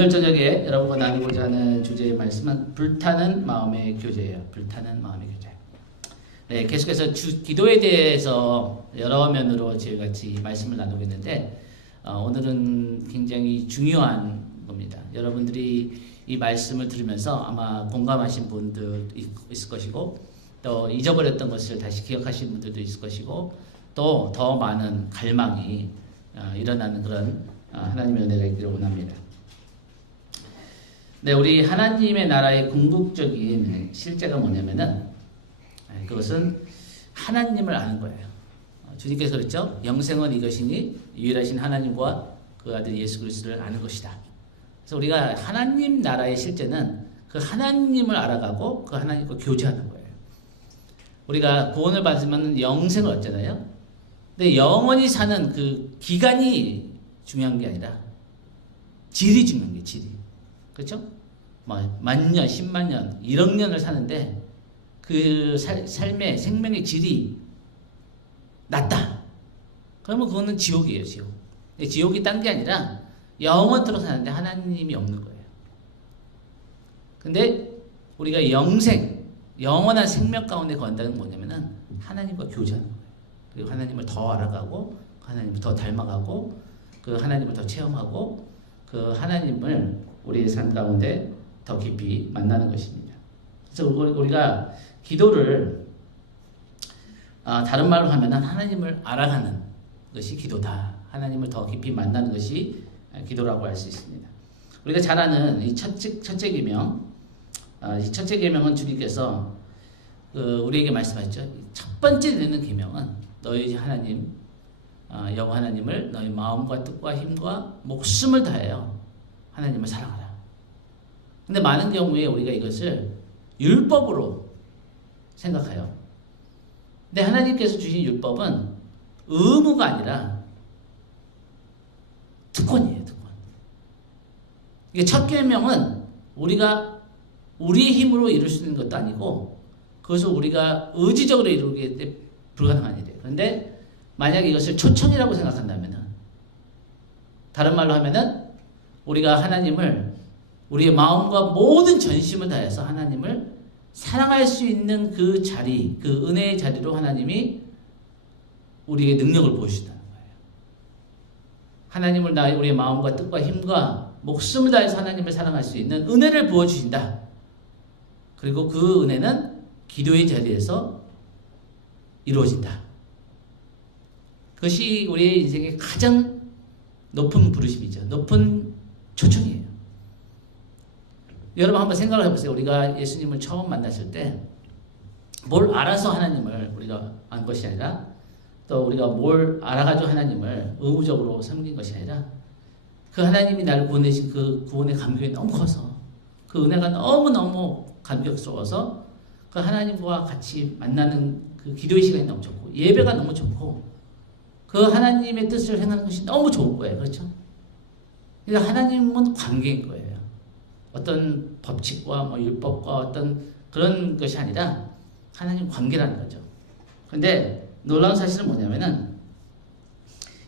오늘 저녁에 여러분과 나누고자 하는 주제의 말씀은 불타는 마음의 교제예요. 불타는 마음의 교제. 네, 계속해서 기도에 대해서 여러 면으로 저희가 같이 말씀을 나누고 있는데 오늘은 굉장히 중요한 겁니다. 여러분들이 이 말씀을 들으면서 아마 공감하신 분들 있을 것이고 또 잊어버렸던 것을 다시 기억하시는 분들도 있을 것이고 또 더 많은 갈망이 일어나는 그런 하나님의 은혜가 있기를 원합니다. 네, 우리 하나님의 나라의 궁극적인 실제가 뭐냐면은 그것은 하나님을 아는 거예요. 주님께서 그랬죠. 영생은 이것이니 유일하신 하나님과 그 아들 예수 그리스도를 아는 것이다. 그래서 우리가 하나님 나라의 실제는 그 하나님을 알아가고 그 하나님과 교제하는 거예요. 우리가 구원을 받으면 영생을 얻잖아요. 근데 영원히 사는 그 기간이 중요한 게 아니라 질이 중요한 게 질이. 그렇죠? 만년, 10만 년, 1억 년을 사는데 그 삶의 생명의 질이 낮다. 그러면 그거는 지옥이에요, 지옥. 지옥이 딴 게 아니라 영원토록 사는데 하나님이 없는 거예요. 근데 우리가 영원한 생명 가운데 건다는 건 뭐냐면은 하나님과 교제하는 거예요. 그리고 하나님을 더 알아가고 하나님을 더 닮아가고 그 하나님을 더 체험하고 그 하나님을 우리의 삶 가운데 더 깊이 만나는 것입니다. 그래서 우리가 기도를 다른 말로 하면 하나님을 알아가는 것이 기도다. 하나님을 더 깊이 만나는 것이 기도라고 할 수 있습니다. 우리가 잘 아는 이 첫째 계명, 이 첫째 계명은 주님께서 우리에게 말씀하셨죠. 첫 번째 되는 계명은 너희 하나님 여호와 하나님을 너희 마음과 뜻과 힘과 목숨을 다하여 하나님을 사랑하라. 근데 많은 경우에 우리가 이것을 율법으로 생각해요. 근데 하나님께서 주신 율법은 의무가 아니라 특권이에요, 특권. 이게 첫 계명은 우리가 우리의 힘으로 이룰 수 있는 것도 아니고 그것을 우리가 의지적으로 이루기 때문에 불가능한 일이에요. 그런데 만약에 이것을 초청이라고 생각한다면 다른 말로 하면은 우리가 하나님을 우리의 마음과 모든 전심을 다해서 하나님을 사랑할 수 있는 그 자리, 그 은혜의 자리로 하나님이 우리에게 능력을 보여주신다는 거예요. 하나님을 다해 우리의 마음과 뜻과 힘과 목숨을 다해서 하나님을 사랑할 수 있는 은혜를 부어주신다. 그리고 그 은혜는 기도의 자리에서 이루어진다. 그것이 우리의 인생의 가장 높은 부르심이죠. 높은 초청이에요. 여러분 한번 생각을 해보세요. 우리가 예수님을 처음 만났을 때 뭘 알아서 하나님을 우리가 안 것이 아니라 또 우리가 뭘 알아가지고 하나님을 의무적으로 섬긴 것이 아니라 그 하나님이 나를 구원하신 그 구원의 감격이 너무 커서 그 은혜가 너무너무 감격스러워서 그 하나님과 같이 만나는 그 기도의 시간이 너무 좋고 예배가 너무 좋고 그 하나님의 뜻을 행하는 것이 너무 좋은 거예요. 그렇죠? 그러니까 하나님은 관계인 거예요. 어떤 법칙과 율법과 어떤 그런 것이 아니라 하나님 관계라는 거죠. 그런데 놀라운 사실은 뭐냐면은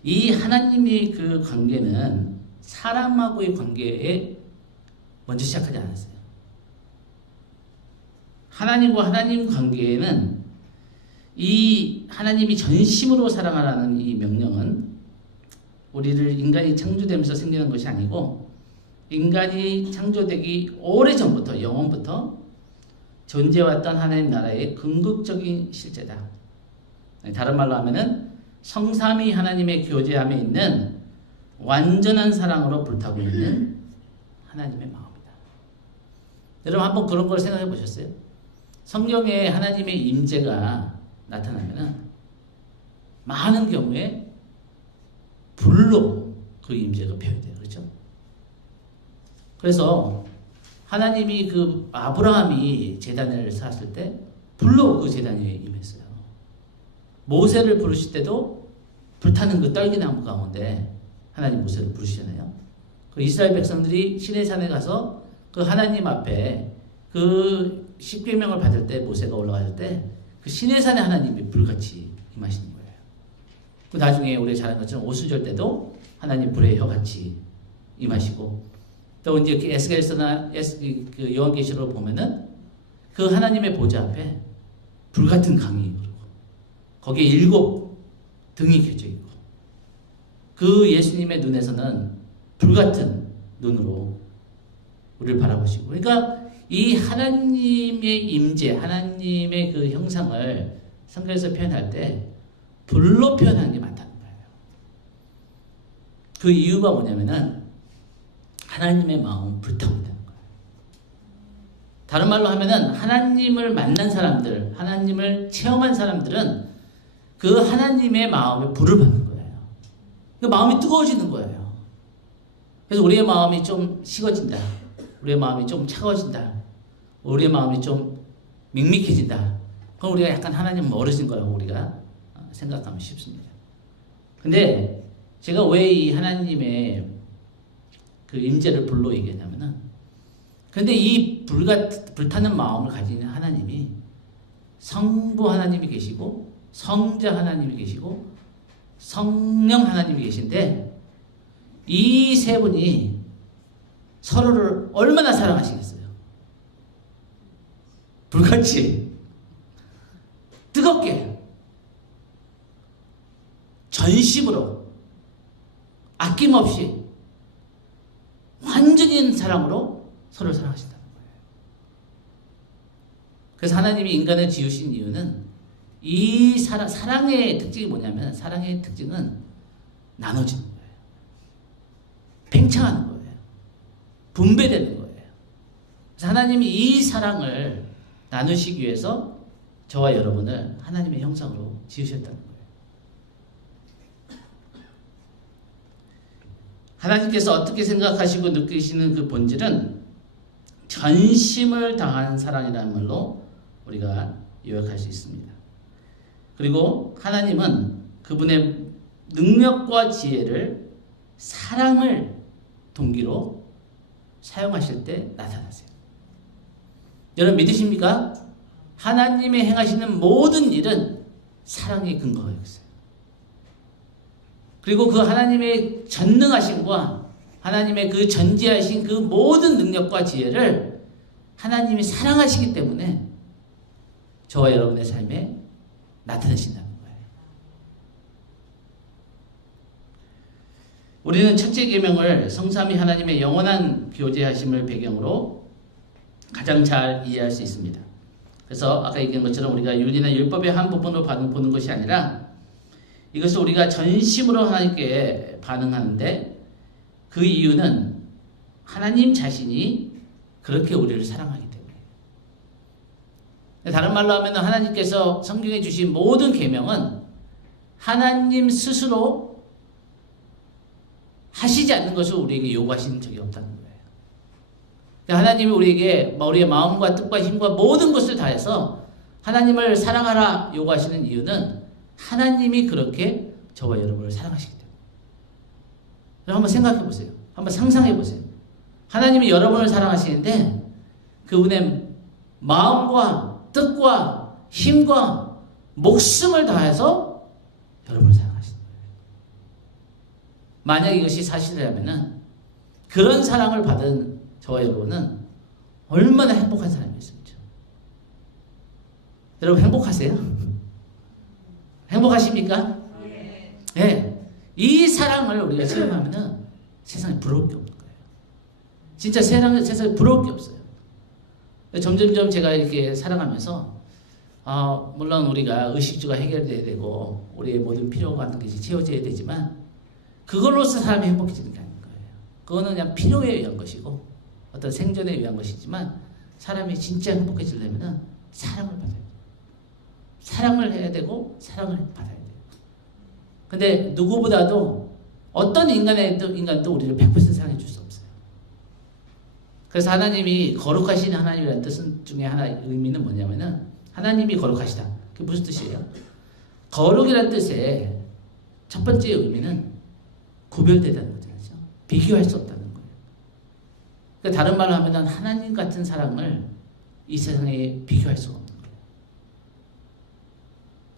이 하나님의 그 관계는 사람하고의 관계에 먼저 시작하지 않았어요. 하나님과 하나님 관계에는 이 하나님이 전심으로 사랑하라는 이 명령은 우리를 인간이 창조되면서 생기는 것이 아니고 인간이 창조되기 오래전부터 영원부터 존재해왔던 하나님 나라의 궁극적인 실제다. 다른 말로 하면은 성삼위 하나님의 교제함에 있는 완전한 사랑으로 불타고 있는 하나님의 마음이다. 여러분 한번 그런 걸 생각해 보셨어요? 성경에 하나님의 임재가 나타나면은 많은 경우에 불로 그 임재가 표현돼요. 그렇죠? 그래서 하나님이 그 아브라함이 제단을 쌓았을 때 불로 그 제단에 임했어요. 모세를 부르실 때도 불타는 그 떨기나무 가운데 하나님 모세를 부르시잖아요. 그 이스라엘 백성들이 시내산에 가서 그 하나님 앞에 그 십계명을 받을 때 모세가 올라갈 때 그 시내산에 하나님이 불같이 임하시는 거예요. 그 나중에 우리가 잘 아는 것처럼 오순절 때도 하나님 불의 혀같이 임하시고 또 이제 에스겔서나 그 요한계시록을 보면은 그 하나님의 보좌 앞에 불같은 강이 흐르고 거기에 7 등이 켜져 있고 그 예수님의 눈에서는 불같은 눈으로 우리를 바라보시고, 그러니까 이 하나님의 임재, 하나님의 그 형상을 성경에서 표현할 때 불로 표현하는 게 많다는 거예요. 그 이유가 뭐냐면은 하나님의 마음은 불타고 있다는 거예요. 다른 말로 하면은 하나님을 만난 사람들, 하나님을 체험한 사람들은 그 하나님의 마음에 불을 받는 거예요. 그 마음이 뜨거워지는 거예요. 그래서 우리의 마음이 좀 식어진다, 우리의 마음이 좀 차가워진다, 우리의 마음이 좀 밋밋해진다, 그럼 우리가 약간 하나님 멀어진 거라고 우리가 생각하면 쉽습니다. 근데 제가 왜 이 하나님의 그 임재를 불로 얘기하냐면은, 근데 이 불타는 마음을 가진 하나님이 성부 하나님이 계시고 성자 하나님이 계시고 성령 하나님이 계신데, 이 세 분이 서로를 얼마나 사랑하시겠어요? 불같이 뜨겁게 전심으로 아낌없이 완전히 사랑으로 서로를 사랑하신다는 거예요. 그래서 하나님이 인간을 지으신 이유는 이 사랑의 특징이 뭐냐면, 사랑의 특징은 나눠지는 거예요. 팽창하는 거예요. 분배되는 거예요. 그래서 하나님이 이 사랑을 나누시기 위해서 저와 여러분을 하나님의 형상으로 지으셨다는 거예요. 하나님께서 어떻게 생각하시고 느끼시는 그 본질은 전심을 다한 사랑이라는 말로 우리가 요약할 수 있습니다. 그리고 하나님은 그분의 능력과 지혜를 사랑을 동기로 사용하실 때 나타나세요. 여러분 믿으십니까? 하나님의 행하시는 모든 일은 사랑의 근거가 있어요. 그리고 그 하나님의 전능하심과 하나님의 그 전지하신 그 모든 능력과 지혜를 하나님이 사랑하시기 때문에 저와 여러분의 삶에 나타내신다는 거예요. 우리는 첫째 계명을 성삼위 하나님의 영원한 교제하심을 배경으로 가장 잘 이해할 수 있습니다. 그래서 아까 얘기한 것처럼 우리가 율리나 율법의 한 부분으로 보는 것이 아니라 이것을 우리가 전심으로 하나님께 반응하는데, 그 이유는 하나님 자신이 그렇게 우리를 사랑하기 때문이에요. 다른 말로 하면 하나님께서 성경에 주신 모든 계명은 하나님 스스로 하시지 않는 것을 우리에게 요구하시는 적이 없다는 거예요. 하나님이 우리에게 우리의 마음과 뜻과 힘과 모든 것을 다해서 하나님을 사랑하라 요구하시는 이유는 하나님이 그렇게 저와 여러분을 사랑하시기 때문에. 한번 생각해 보세요. 한번 상상해 보세요. 하나님이 여러분을 사랑하시는데 그분의 마음과 뜻과 힘과 목숨을 다해서 여러분을 사랑하시는 거예요. 만약 이것이 사실이라면 그런 사랑을 받은 저와 여러분은 얼마나 행복한 사람이었습니까? 여러분 행복하세요? 행복하십니까? 네. 이 사랑을 우리가 체험하면은 세상에 부러울 게 없는 거예요. 진짜 세상에 부러울 게 없어요. 점점점 제가 이렇게 살아가면서 물론 우리가 의식주가 해결돼야 되고 우리의 모든 필요가 하는 것이 채워져야 되지만 그걸로서 사람이 행복해지는 게 아닌 거예요. 그거는 그냥 필요에 의한 것이고 어떤 생존에 의한 것이지만, 사람이 진짜 행복해지려면 사랑을 받아야 돼요. 사랑을 해야 되고 사랑을 받아야 돼요. 근데 누구보다도 어떤 인간도 우리를 100% 사랑해 줄 수 없어요. 그래서 하나님이 거룩하신 하나님이라는 뜻 중에 하나 의미는 뭐냐면은, 하나님이 거룩하시다. 그게 무슨 뜻이에요? 거룩이라는 뜻의 첫 번째 의미는 구별되다는 거죠. 비교할 수 없다는 거예요. 그러니까 다른 말로 하면 하나님 같은 사랑을 이 세상에 비교할 수가 없는 거예요.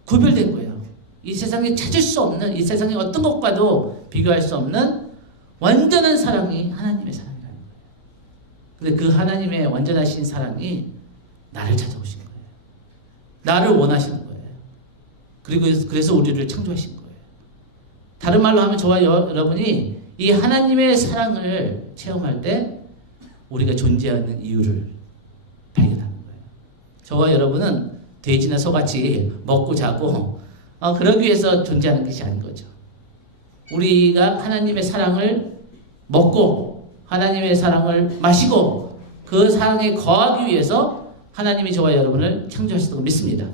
구별된 거예요. 이 세상에 찾을 수 없는, 이 세상의 어떤 것과도 비교할 수 없는 완전한 사랑이 하나님의 사랑이라는 거예요. 근데 그 하나님의 완전하신 사랑이 나를 찾아오신 거예요. 나를 원하시는 거예요. 그리고 그래서 우리를 창조하신 거예요. 다른 말로 하면 저와 여러분이 이 하나님의 사랑을 체험할 때 우리가 존재하는 이유를 발견하는 거예요. 저와 여러분은 돼지나 소같이 먹고 자고 그러기 위해서 존재하는 것이 아닌 거죠. 우리가 하나님의 사랑을 먹고 하나님의 사랑을 마시고 그 사랑에 거하기 위해서 하나님이 저와 여러분을 창조하셨다고 믿습니다.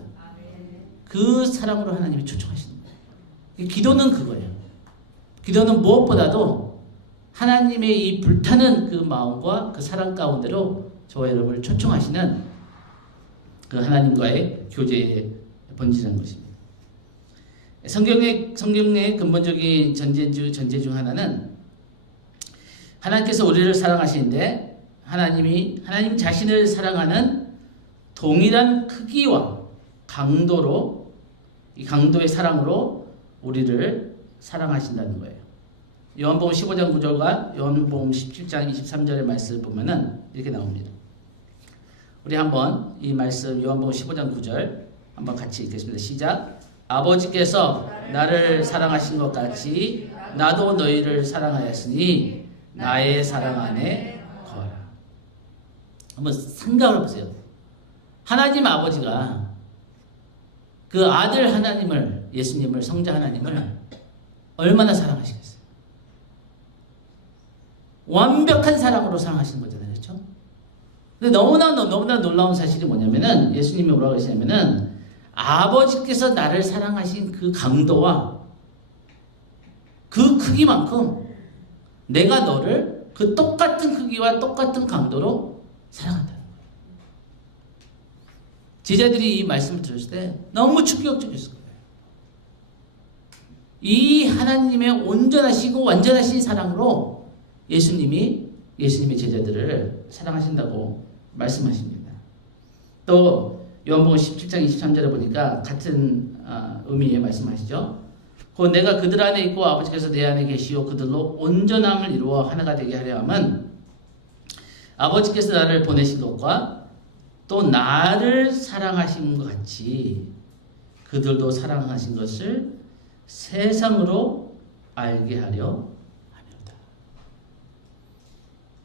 그 사랑으로 하나님이 초청하시는 거예요. 기도는 그거예요. 기도는 무엇보다도 하나님의 이 불타는 그 마음과 그 사랑 가운데로 저와 여러분을 초청하시는 그 하나님과의 교제의 본질인 것입니다. 성경의 근본적인 전제 중 하나는 하나님께서 우리를 사랑하시는데 하나님 자신을 사랑하는 동일한 크기와 강도로 이 강도의 사랑으로 우리를 사랑하신다는 거예요. 요한복음 15장 9절과 요한복음 17장 23절의 말씀을 보면은 이렇게 나옵니다. 우리 한번 이 말씀 요한복음 15장 9절 한번 같이 읽겠습니다. 시작. 아버지께서 나를 사랑하신 것 같이 나도 너희를 사랑하였으니 나의 사랑 안에 거하라. 한번 생각을 해보세요. 하나님 아버지가 그 아들 하나님을, 예수님을, 성자 하나님을 얼마나 사랑하시겠어요? 완벽한 사랑으로 사랑하시는 거잖아요. 그렇죠? 근데 너무나 놀라운 사실이 뭐냐면은 예수님이 뭐라고 하시냐면은 아버지께서 나를 사랑하신 그 강도와 그 크기만큼 내가 너를 그 똑같은 크기와 똑같은 강도로 사랑한다. 제자들이 이 말씀을 들었을 때 너무 충격적이었을 거예요. 이 하나님의 온전하시고 완전하신 사랑으로 예수님의 제자들을 사랑하신다고 말씀하십니다. 또 요한복음 17장 23절에 보니까 같은 의미의 말씀하시죠. 곧 내가 그들 안에 있고 아버지께서 내 안에 계시오 그들로 온전함을 이루어 하나가 되게 하려 함은 아버지께서 나를 보내신 것과 또 나를 사랑하신 것 같이 그들도 사랑하신 것을 세상으로 알게 하려 함이로다.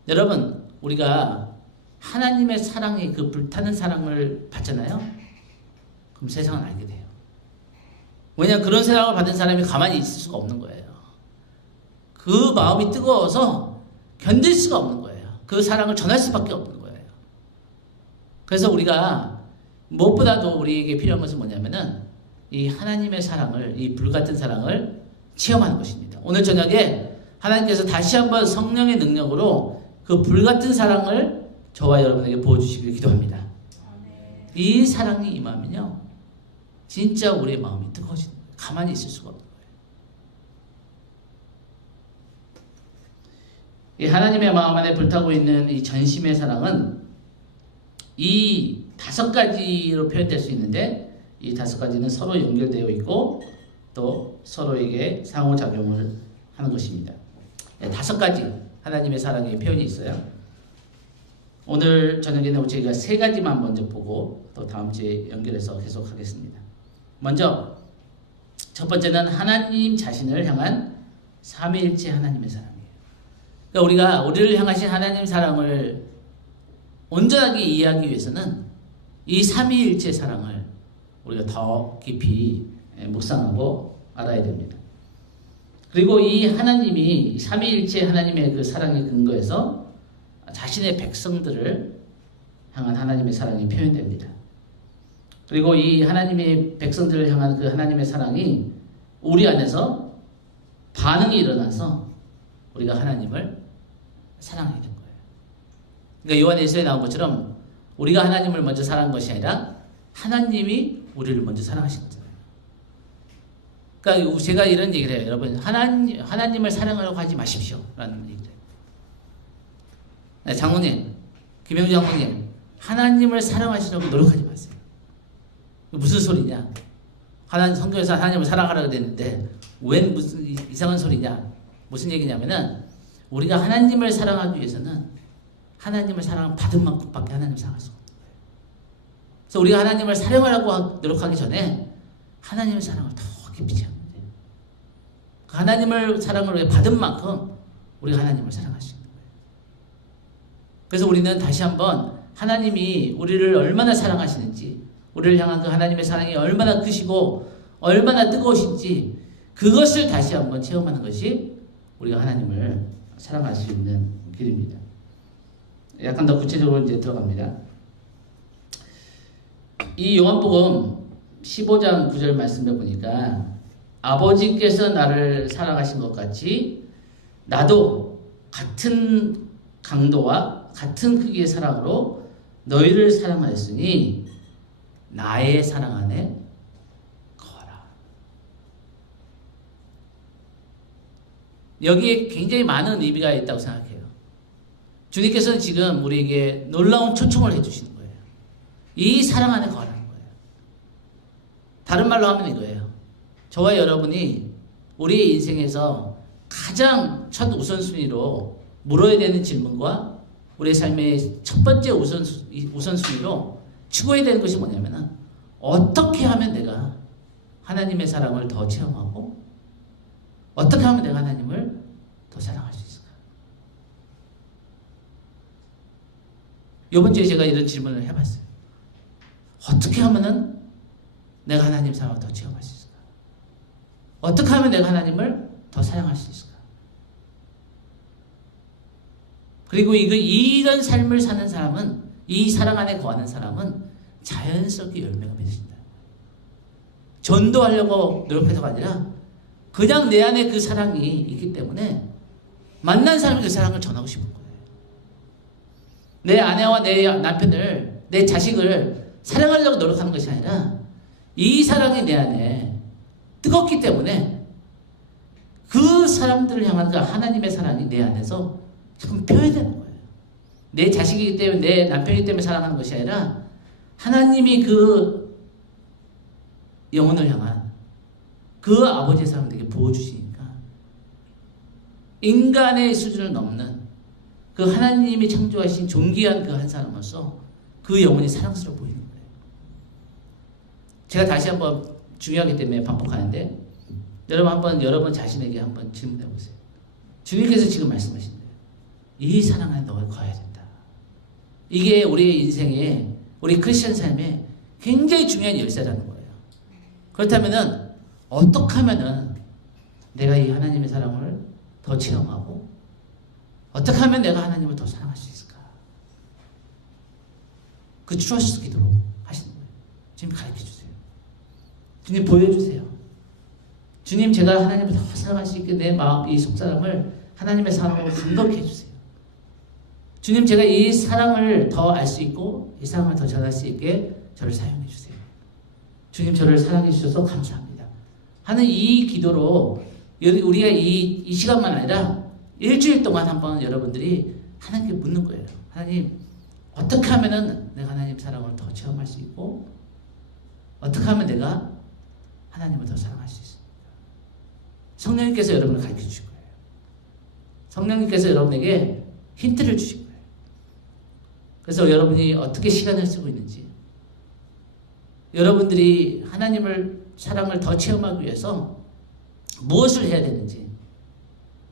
여러분, 우리가 하나님의 사랑의 그 불타는 사랑을 받잖아요. 그럼 세상은 알게 돼요. 왜냐하면 그런 사랑을 받은 사람이 가만히 있을 수가 없는 거예요. 그 마음이 뜨거워서 견딜 수가 없는 거예요. 그 사랑을 전할 수밖에 없는 거예요. 그래서 우리가 무엇보다도 우리에게 필요한 것은 뭐냐면은 이 하나님의 사랑을, 이 불같은 사랑을 체험하는 것입니다. 오늘 저녁에 하나님께서 다시 한번 성령의 능력으로 그 불같은 사랑을 저와 여러분에게 보여주시길 기도합니다. 이 사랑이 임하면요, 진짜 우리의 마음이 뜨거워지는 거예요. 가만히 있을 수가 없는 거예요. 이 하나님의 마음 안에 불타고 있는 이 전심의 사랑은 이 5가지로 표현될 수 있는데 이 5가지는 서로 연결되어 있고 또 서로에게 상호작용을 하는 것입니다. 5가지 하나님의 사랑의 표현이 있어요. 오늘 저녁에는 저희가 3가지만 먼저 보고 또 다음 주에 연결해서 계속하겠습니다. 먼저 첫 번째는 하나님 자신을 향한 삼위일체 하나님의 사랑이에요. 그러니까 우리가 우리를 향하신 하나님 사랑을 온전하게 이해하기 위해서는 이 삼위일체 사랑을 우리가 더 깊이 묵상하고 알아야 됩니다. 그리고 이 하나님이 삼위일체 하나님의 그 사랑의 근거에서 자신의 백성들을 향한 하나님의 사랑이 표현됩니다. 그리고 이 하나님의 백성들을 향한 그 하나님의 사랑이 우리 안에서 반응이 일어나서 우리가 하나님을 사랑하게 된 거예요. 그러니까 요한일서에 나온 것처럼 우리가 하나님을 먼저 사랑한 것이 아니라 하나님이 우리를 먼저 사랑하신 거잖아요. 그러니까 제가 이런 얘기를 해요. 여러분, 하나님을 사랑하려고 하지 마십시오. 라는 얘기를 해요. 네, 장모님, 김영주 장모님, 하나님을 사랑하시려고 노력하지 마세요. 무슨 소리냐? 성경에서 하나님을 사랑하라고 했는데 웬 무슨 이상한 소리냐? 무슨 얘기냐면은 우리가 하나님을 사랑하기 위해서는 하나님을 사랑받은 만큼밖에 하나님을 사랑할 수가 없는 거예요. 그래서 우리가 하나님을 사랑하려고 노력하기 전에 하나님의 사랑을 더 깊이 채우는 거예요. 하나님을 사랑을 받은 만큼 우리가 하나님을 사랑할 수 있는 거예요. 그래서 우리는 다시 한번 하나님이 우리를 얼마나 사랑하시는지, 우리를 향한 그 하나님의 사랑이 얼마나 크시고 얼마나 뜨거우신지 그것을 다시 한번 체험하는 것이 우리가 하나님을 사랑할 수 있는 길입니다. 약간 더 구체적으로 이제 들어갑니다. 이 요한복음 15장 9절 말씀을 보니까 아버지께서 나를 사랑하신 것 같이 나도 같은 강도와 같은 크기의 사랑으로 너희를 사랑하였으니 나의 사랑 안에 거하라. 여기에 굉장히 많은 의미가 있다고 생각해요. 주님께서는 지금 우리에게 놀라운 초청을 해주시는 거예요. 이 사랑 안에 거하라는 거예요. 다른 말로 하면 이거예요. 저와 여러분이 우리의 인생에서 가장 첫 우선순위로 물어야 되는 질문과 우리의 삶의 첫 번째 우선순위로 추구해야 되는 것이 뭐냐면은 어떻게 하면 내가 하나님의 사랑을 더 체험하고 어떻게 하면 내가 하나님을 더 사랑할 수 있을까? 이번 주에 제가 이런 질문을 해봤어요. 어떻게 하면은 내가 하나님 사랑을 더 체험할 수 있을까? 어떻게 하면 내가 하나님을 더 사랑할 수 있을까? 그리고 이런 삶을 사는 사람은, 이 사랑 안에 거하는 사람은 자연스럽게 열매가 맺어진다. 전도하려고 노력해서가 아니라 그냥 내 안에 그 사랑이 있기 때문에 만난 사람이 그 사랑을 전하고 싶은 거예요. 내 아내와 내 남편을, 내 자식을 사랑하려고 노력하는 것이 아니라 이 사랑이 내 안에 뜨겁기 때문에 그 사람들을 향한 그 하나님의 사랑이 내 안에서 지금 표현되는 거예요. 내 자식이기 때문에, 내 남편이기 때문에 사랑하는 것이 아니라 하나님이 그 영혼을 향한 그 아버지의 사랑을 내게 부어주시니까 인간의 수준을 넘는 그 하나님이 창조하신 존귀한 그 한 사람으로서 그 영혼이 사랑스러워 보이는 거예요. 제가 다시 한번 중요하기 때문에 반복하는데 여러분 자신에게 한번 질문해 보세요. 주님께서 지금 말씀하신 거예요. 이 사랑 안에 너가 거해야 된다. 이게 우리의 인생에, 우리 크리스천 삶에 굉장히 중요한 열쇠라는 거예요. 그렇다면은 어떻게 하면은 내가 이 하나님의 사랑을 더 체험하고 어떻게 하면 내가 하나님을 더 사랑할 수 있을까? 그 트러스트 기도로 하시는 거예요. 주님 가르쳐 주세요. 주님 보여주세요. 주님 제가 하나님을 더 사랑할 수 있게 내 마음, 이 속사람을 하나님의 사랑으로 감동해 주세요. 주님 제가 이 사랑을 더 알 수 있고 이 사랑을 더 전할 수 있게 저를 사용해 주세요. 주님 저를 사랑해 주셔서 감사합니다. 하는 이 기도로 우리가 이 시간만 아니라 일주일 동안 한번 여러분들이 하나님께 묻는 거예요. 하나님 어떻게 하면은 내가 하나님 사랑을 더 체험할 수 있고 어떻게 하면 내가 하나님을 더 사랑할 수 있습니까? 성령님께서 여러분을 가르쳐 주실 거예요. 성령님께서 여러분에게 힌트를 주실 거예요. 그래서 여러분이 어떻게 시간을 쓰고 있는지, 여러분들이 하나님을 사랑을 더 체험하기 위해서 무엇을 해야 되는지,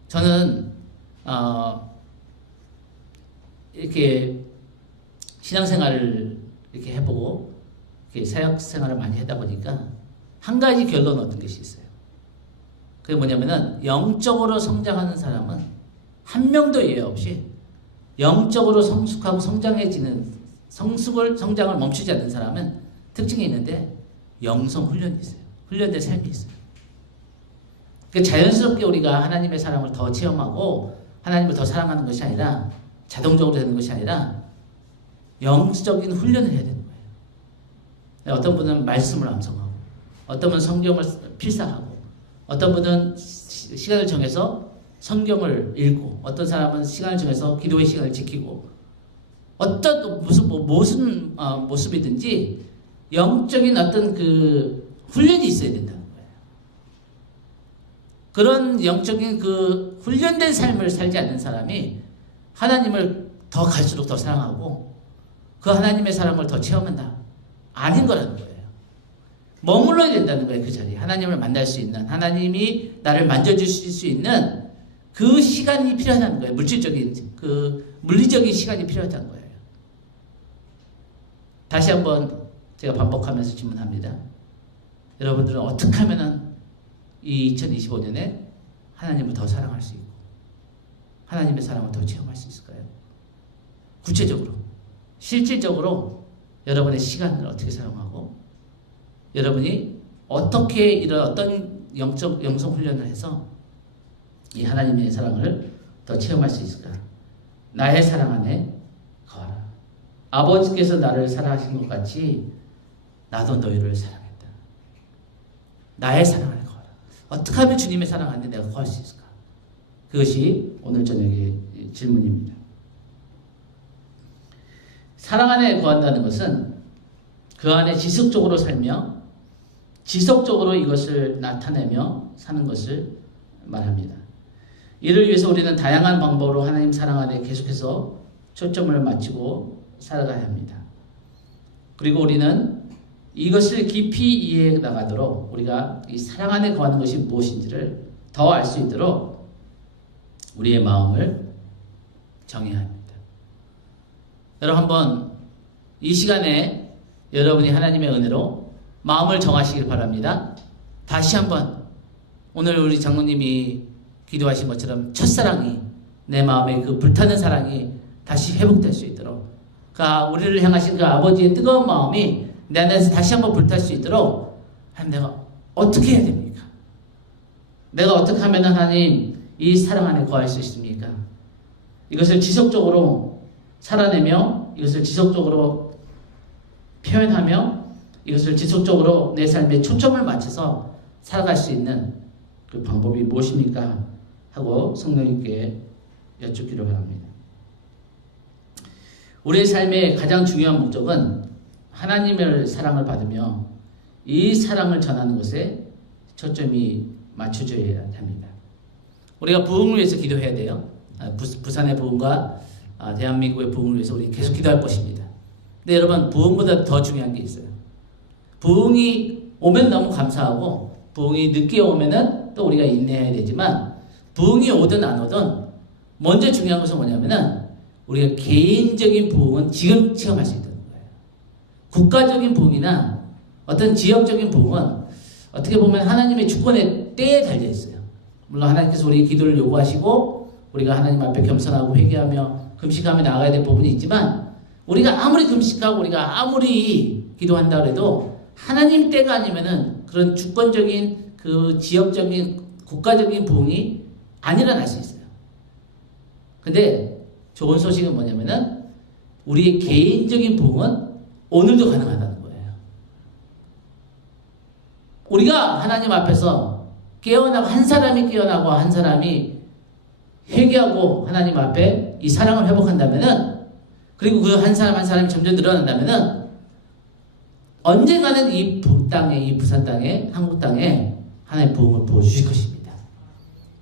저는 이렇게 신앙생활을 이렇게 해보고 이렇게 사역생활을 많이 하다 보니까 한 가지 결론 얻은 것이 있어요. 그게 뭐냐면은 영적으로 성장하는 사람은 한 명도 예외 없이 영적으로 성숙하고 성장해지는 성장을 멈추지 않는 사람은 특징이 있는데 영성 훈련이 있어요. 훈련된 삶이 있어요. 그러니까 자연스럽게 우리가 하나님의 사랑을 더 체험하고 하나님을 더 사랑하는 것이 아니라 자동적으로 되는 것이 아니라 영적인 훈련을 해야 되는 거예요. 어떤 분은 말씀을 암송하고 어떤 분은 성경을 필사하고 어떤 분은 시간을 정해서 성경을 읽고 어떤 사람은 시간을 정해서 기도의 시간을 지키고 어떤 무슨 모습이든지 영적인 어떤 그 훈련이 있어야 된다는 거예요. 그런 영적인 그 훈련된 삶을 살지 않는 사람이 하나님을 더 갈수록 더 사랑하고 그 하나님의 사랑을 더 체험한다. 아닌 거라는 거예요. 머물러야 된다는 거예요. 그 자리에 하나님을 만날 수 있는, 하나님이 나를 만져주실 수 있는 그 시간이 필요하다는 거예요. 물질적인 그 물리적인 시간이 필요하다는 거예요. 다시 한번 제가 반복하면서 질문합니다. 여러분들은 어떻게 하면은 이 2025년에 하나님을 더 사랑할 수 있고 하나님의 사랑을 더 체험할 수 있을까요? 구체적으로, 실질적으로 여러분의 시간을 어떻게 사용하고 여러분이 어떻게 이런 어떤 영성 훈련을 해서 이 하나님의 사랑을 더 체험할 수 있을까? 나의 사랑 안에 거하라. 아버지께서 나를 사랑하신 것 같이 나도 너희를 사랑했다. 나의 사랑 안에 거하라. 어떻게 하면 주님의 사랑 안에 내가 거할 수 있을까? 그것이 오늘 저녁의 질문입니다. 사랑 안에 거한다는 것은 그 안에 지속적으로 살며 지속적으로 이것을 나타내며 사는 것을 말합니다. 이를 위해서 우리는 다양한 방법으로 하나님 사랑 안에 계속해서 초점을 맞추고 살아가야 합니다. 그리고 우리는 이것을 깊이 이해해 나가도록 우리가 이 사랑 안에 거하는 것이 무엇인지를 더 알 수 있도록 우리의 마음을 정해야 합니다. 여러분 한번 이 시간에 여러분이 하나님의 은혜로 마음을 정하시길 바랍니다. 다시 한번 오늘 우리 장로님이 기도하신 것처럼 첫사랑이 내 마음에 그 불타는 사랑이 다시 회복될 수 있도록 우리를 향하신 그 아버지의 뜨거운 마음이 내 안에서 다시 한번 불탈 수 있도록 내가 어떻게 해야 됩니까? 내가 어떻게 하면 하나님 이 사랑 안에 거할 수 있습니까? 이것을 지속적으로 살아내며 이것을 지속적으로 표현하며 이것을 지속적으로 내 삶에 초점을 맞춰서 살아갈 수 있는 그 방법이 무엇입니까? 하고 성령님께 여쭙기를 바랍니다. 우리의 삶의 가장 중요한 목적은 하나님의 사랑을 받으며 이 사랑을 전하는 것에 초점이 맞춰져야 합니다. 우리가 부흥을 위해서 기도해야 돼요. 부산의 부흥과 대한민국의 부흥을 위해서 우리 계속 기도할 것입니다. 근데 여러분 부흥보다 더 중요한 게 있어요. 부흥이 오면 너무 감사하고 부흥이 늦게 오면은 또 우리가 인내해야 되지만 부흥이 오든 안 오든 먼저 중요한 것은 뭐냐면은 우리가 개인적인 부흥은 지금 체험할 수 있다는 거예요. 국가적인 부흥이나 어떤 지역적인 부흥은 어떻게 보면 하나님의 주권의 때에 달려 있어요. 물론 하나님께서 우리 기도를 요구하시고 우리가 하나님 앞에 겸손하고 회개하며 금식하며 나아가야 될 부분이 있지만 우리가 아무리 금식하고 우리가 아무리 기도한다 해도 하나님 때가 아니면은 그런 주권적인 그 지역적인 국가적인 부흥이 안 일어날 수 있어요. 근데 좋은 소식은 뭐냐면은 우리의 개인적인 부흥은 오늘도 가능하다는 거예요. 우리가 하나님 앞에서 깨어나고 한 사람이 깨어나고 한 사람이 회개하고 하나님 앞에 이 사랑을 회복한다면은 그리고 그 한 사람 한 사람이 점점 늘어난다면은 언젠가는 이 땅에 이 부산 땅에 한국 땅에 하나님 부흥을 보여주실 것입니다.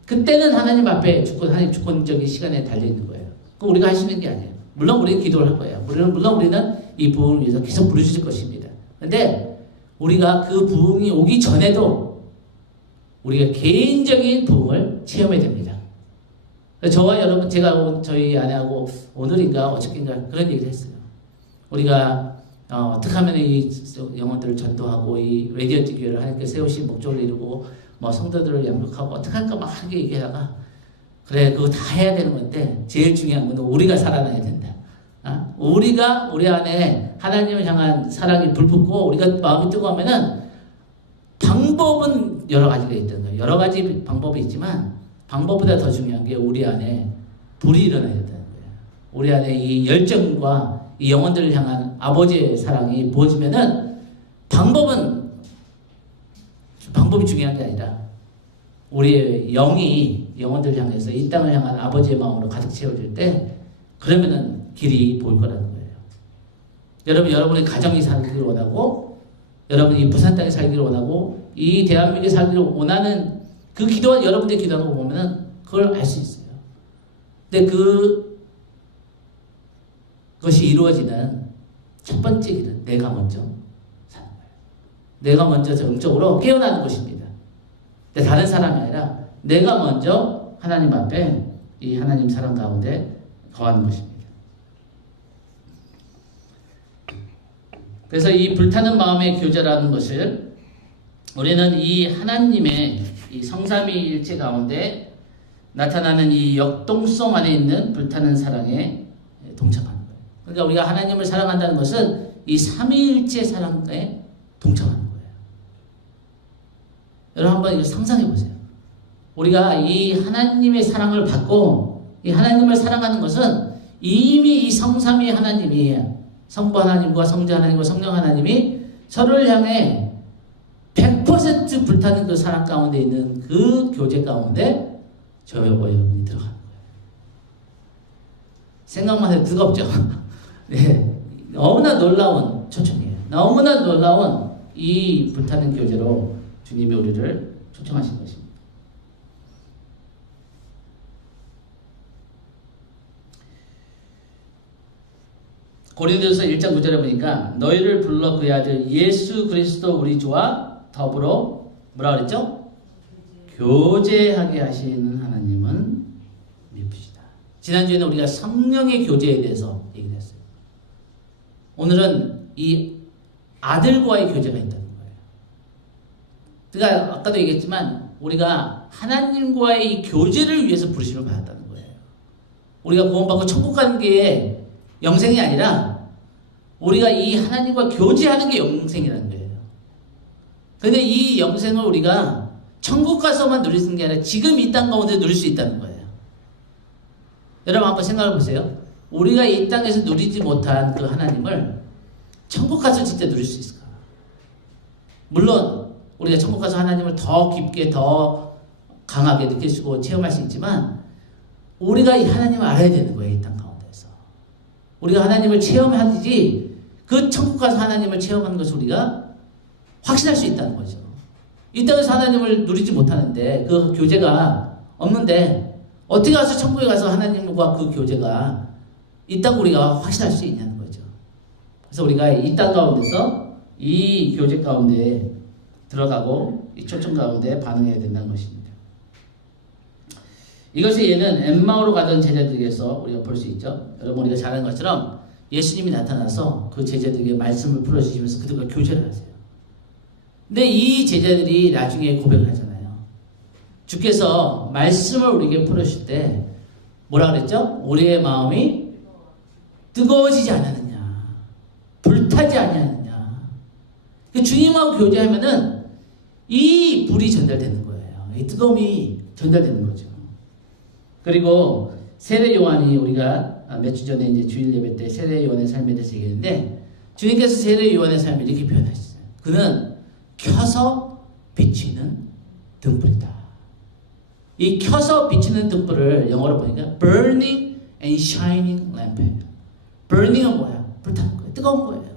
그때는 하나님 앞에 하나님 주권적인 시간에 달려있는 거예요. 그거 우리가 할 수 있는 게 아니에요. 물론 우리는 기도를 할 거예요. 물론 우리는 이 부흥을 위해서 계속 부르실 것입니다. 근데 우리가 그 부흥이 오기 전에도 우리가 개인적인 부흥을 체험해야 됩니다. 저와 여러분, 제가 저희 아내하고 오늘인가 어저께인가 그런 얘기를 했어요. 우리가 어떻게 하면 이 영혼들을 전도하고 이 레디언트 교회를 하나님께 세우신 목적을 이루고 뭐 성도들을 양육하고 어떻게 할까 막 하게 얘기하다가 그래 그거 다 해야 되는 건데 제일 중요한 건 우리가 살아나야 된다. 우리가 우리 안에 하나님을 향한 사랑이 불붙고 우리가 마음이 뜨거우면은 방법은 여러 가지가 있다는 거예요. 여러 가지 방법이 있지만 방법보다 더 중요한 게 우리 안에 불이 일어나야 된다는 거예요. 우리 안에 이 열정과 이 영혼들을 향한 아버지의 사랑이 부어지면은 방법이 중요한 게 아니라 우리의 영이 영혼들을 향해서 이 땅을 향한 아버지의 마음으로 가득 채워질 때 그러면은 길이 보일 거라는 거예요. 여러분의 가정이 살기를 원하고 여러분이 부산 땅에 살기를 원하고 이 대한민국에 살기를 원하는 그 기도와 여러분들이 기도하는 거 보면은 그걸 알 수 있어요. 근데 그 그것이 이루어지는 첫 번째 길은 내가 먼저 사는 거예요. 내가 먼저 영적으로 깨어나는 것입니다. 근데 다른 사람이 아니라 내가 먼저 하나님 앞에 이 하나님 사랑 가운데 거하는 것입니다. 그래서 이 불타는 마음의 교제라는 것을 우리는 이 하나님의 이 성삼위일체 가운데 나타나는 이 역동성 안에 있는 불타는 사랑에 동참하는 거예요. 그러니까 우리가 하나님을 사랑한다는 것은 이 삼위일체 사랑에 동참하는 거예요. 여러분 한번 이거 상상해 보세요. 우리가 이 하나님의 사랑을 받고 이 하나님을 사랑하는 것은 이미 이 성삼위 하나님이 성부 하나님과 성자 하나님과 성령 하나님이 서로를 향해 100% 불타는 그 사랑 가운데 있는 그 교제 가운데 저와 여러분이 들어가는 거예요. 생각만 해도 뜨겁죠? 네, 너무나 놀라운 초청이에요. 너무나 놀라운 이 불타는 교제로 주님이 우리를 초청하신 것입니다. 고린도서 1장 9절에 보니까 너희를 불러 그의 아들 예수 그리스도 우리 주와 더불어 뭐라 그랬죠? 교제하게 하시는 하나님은 미쁘시다. 지난주에는 우리가 성령의 교제에 대해서 얘기를 했어요. 오늘은 이 아들과의 교제가 있다는 거예요. 그러니까 아까도 얘기했지만 우리가 하나님과의 이 교제를 위해서 부르심을 받았다는 거예요. 우리가 구원받고 천국 가는 게 영생이 아니라 우리가 이 하나님과 교제하는 게 영생이라는 거예요. 그런데 이 영생을 우리가 천국 가서만 누릴 수 있는 게 아니라 지금 이 땅 가운데 누릴 수 있다는 거예요. 여러분 한번 생각해 보세요. 우리가 이 땅에서 누리지 못한 그 하나님을 천국 가서 진짜 누릴 수 있을까? 물론 우리가 천국 가서 하나님을 더 깊게 더 강하게 느낄 수 있고 체험할 수 있지만 우리가 이 하나님을 알아야 되는 거예요. 이 땅 가운데서 우리가 하나님을 체험하지 그 천국 가서 하나님을 체험하는 것을 우리가 확신할 수 있다는 거죠. 이 땅에서 하나님을 누리지 못하는데 그 교제가 없는데 어떻게 가서 천국에 가서 하나님과 그 교제가 있다고 우리가 확신할 수 있냐는 거죠. 그래서 우리가 이 땅 가운데서 이 교제 가운데 들어가고 이 초청 가운데 반응해야 된다는 것입니다. 이것이 얘는 엠마오로 가던 제자들에게서 우리가 볼 수 있죠. 여러분 우리가 잘 아는 것처럼 예수님이 나타나서 그 제자들에게 말씀을 풀어주시면서 그들과 교제를 하세요. 근데 이 제자들이 나중에 고백을 하잖아요. 주께서 말씀을 우리에게 풀어주실 때 뭐라 그랬죠? 우리의 마음이 뜨거워지지 않았느냐, 불타지 않았느냐. 주님하고 교제하면은 이 불이 전달되는 거예요. 이 뜨거움이 전달되는 거죠. 그리고 세례 요한이 우리가 몇 주 전에 이제 주일 예배 때 세례 요한의 삶에 대해서 얘기했는데 주님께서 세례 요한의 삶을 이렇게 표현하셨어요. 그는 켜서 비치는 등불이다. 이 켜서 비치는 등불을 영어로 보니까 burning and shining lamp. burning은 뭐야? 불타는 거예요. 뜨거운 거예요.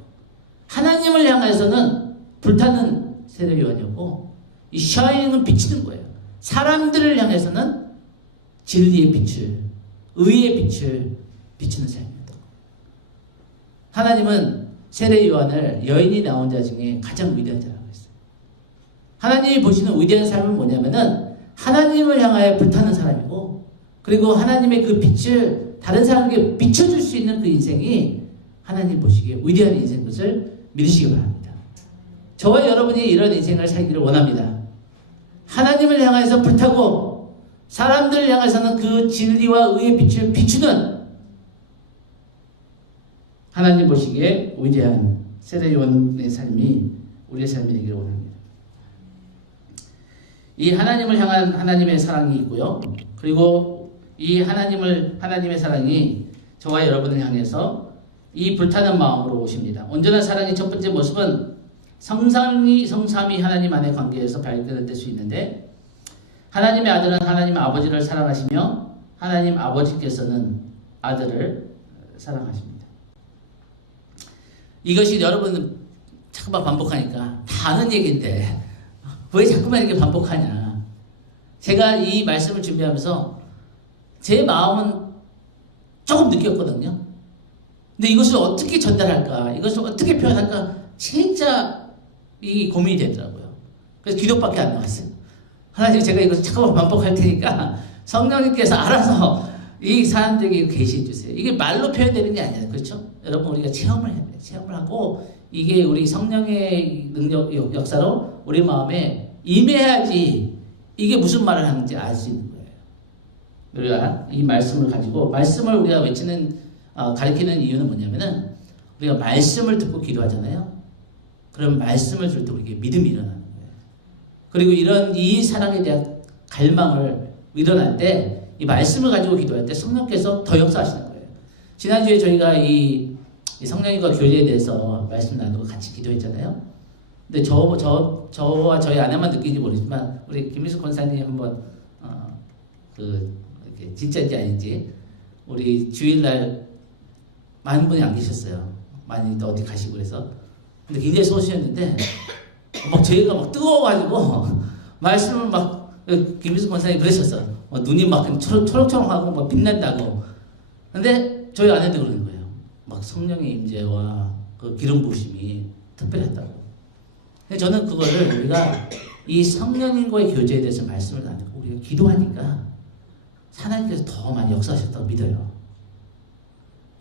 하나님을 향해서는 불타는 세례 요한이었고 이 shining은 비치는 거예요. 사람들을 향해서는 진리의 빛을, 의의 빛을 비추는 삶이었던 거예요. 하나님은 세례 요한을 여인이 나온 자 중에 가장 위대한 자라고 했어요. 하나님이 보시는 위대한 삶은 뭐냐면은 하나님을 향하여 불타는 사람이고 그리고 하나님의 그 빛을 다른 사람에게 비춰줄 수 있는 그 인생이 하나님 보시기에 위대한 인생인 것을 믿으시기 바랍니다. 저와 여러분이 이런 인생을 살기를 원합니다. 하나님을 향해서 불타고 사람들을 향해서는 그 진리와 의의 빛을 비추는 하나님 보시기에 위대한 세례 요한의 삶이 우리의 삶이 되기를 원합니다. 이 하나님을 향한 하나님의 사랑이 있고요. 그리고 이 하나님의 사랑이 저와 여러분을 향해서 이 불타는 마음으로 오십니다. 온전한 사랑의 첫 번째 모습은 성삼위 하나님 안의 관계에서 발견될 수 있는데 하나님의 아들은 하나님 아버지를 사랑하시며 하나님 아버지께서는 아들을 사랑하십니다. 이것이 여러분 자꾸만 반복하니까 다 아는 얘기인데 왜 자꾸만 이렇게 반복하냐. 제가 이 말씀을 준비하면서 제 마음은 조금 느꼈거든요. 근데 이것을 어떻게 전달할까? 이것을 어떻게 표현할까? 진짜 이 고민이 되더라고요. 그래서 기도밖에 안 나왔어요. 하나님, 제가 이것을 잠깐만 반복할 테니까 성령님께서 알아서 이 사람들에게 계시해 주세요. 이게 말로 표현되는 게 아니에요. 그렇죠? 여러분, 우리가 체험을 해야 돼요. 체험을 하고 이게 우리 성령의 능력, 역사로 우리 마음에 임해야지 이게 무슨 말을 하는지 알 수 있는 거예요. 우리가 이 말씀을 가지고, 말씀을 우리가 외치는, 가르치는 이유는 뭐냐면은, 우리가 말씀을 듣고 기도하잖아요. 그럼 말씀을 들을 때 우리에게 믿음이 일어나는 거예요. 그리고 이 사랑에 대한 갈망을 일어날 때, 이 말씀을 가지고 기도할 때 성령께서 더 역사하시는 거예요. 지난주에 저희가 이 성령님과 교제에 대해서 말씀 나누고 같이 기도했잖아요. 근데 저와 저희 아내만 느끼지 모르지만 우리 김미숙 권사님 한번 이렇게 진짜인지 아닌지, 우리 주일날 많은 분이 안 계셨어요. 많이 어디 가시고 그래서. 근데 굉장히 소수였는데 막 저희가 막 뜨거워가지고 말씀을 막, 김미숙 권사님 그러셨어. 눈이 막 초록초록하고 막 빛난다고. 근데 저희 아내도 그러는 거예요. 막 성령의 임재와 그 기름 부으심이 특별했다고. 저는 그거를 우리가 이 성령님과의 교제에 대해서 말씀을 나누고 우리가 기도하니까 하나님께서 더 많이 역사하셨다고 믿어요.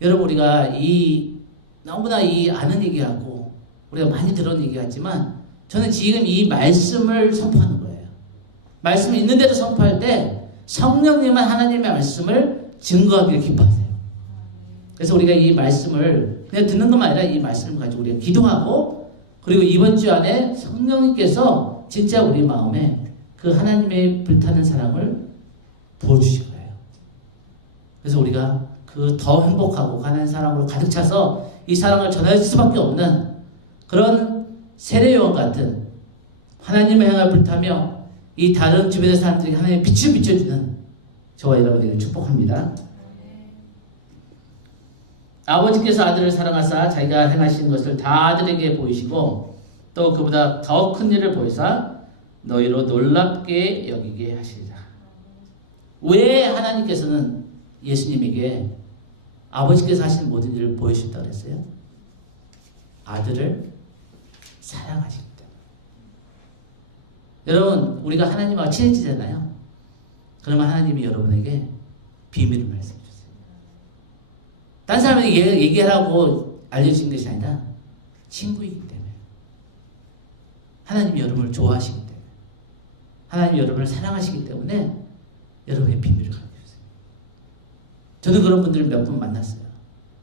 여러분, 우리가 너무나 아는 얘기하고 우리가 많이 들은 얘기 같지만 저는 지금 이 말씀을 선포하는 거예요. 말씀이 있는데도 선포할 때 성령님만 하나님의 말씀을 증거하기를 기뻐하세요. 그래서 우리가 이 말씀을 그냥 듣는 것만 아니라 이 말씀을 가지고 우리가 기도하고, 그리고 이번 주 안에 성령님께서 진짜 우리 마음에 그 하나님의 불타는 사랑을 부어주실 거예요. 그래서 우리가 그 더 행복하고 가난한 사랑으로 가득 차서 이 사랑을 전할 수밖에 없는 그런 세례요한 같은 하나님을 향해 불타며 이 다른 주변의 사람들에게 하나님의 빛을 비춰주는 저와 여러분에게 축복합니다. 아버지께서 아들을 사랑하사 자기가 행하신 것을 다 아들에게 보이시고 또 그보다 더 큰 일을 보이사 너희로 놀랍게 여기게 하시리라. 왜 하나님께서는 예수님에게 아버지께서 하신 모든 일을 보여주셨다고 그랬어요? 아들을 사랑하시기 때문에. 여러분, 우리가 하나님과 친해지잖아요. 그러면 하나님이 여러분에게 비밀을 말씀해 주세요. 딴 사람에게 얘기하라고 알려주신 것이 아니라 친구이기 때문에, 하나님이 여러분을 좋아하시기 때문에, 하나님이 여러분을 사랑하시기 때문에 여러분의 비밀을 가르쳐 주세요. 저도 그런 분들을 몇 번 만났어요.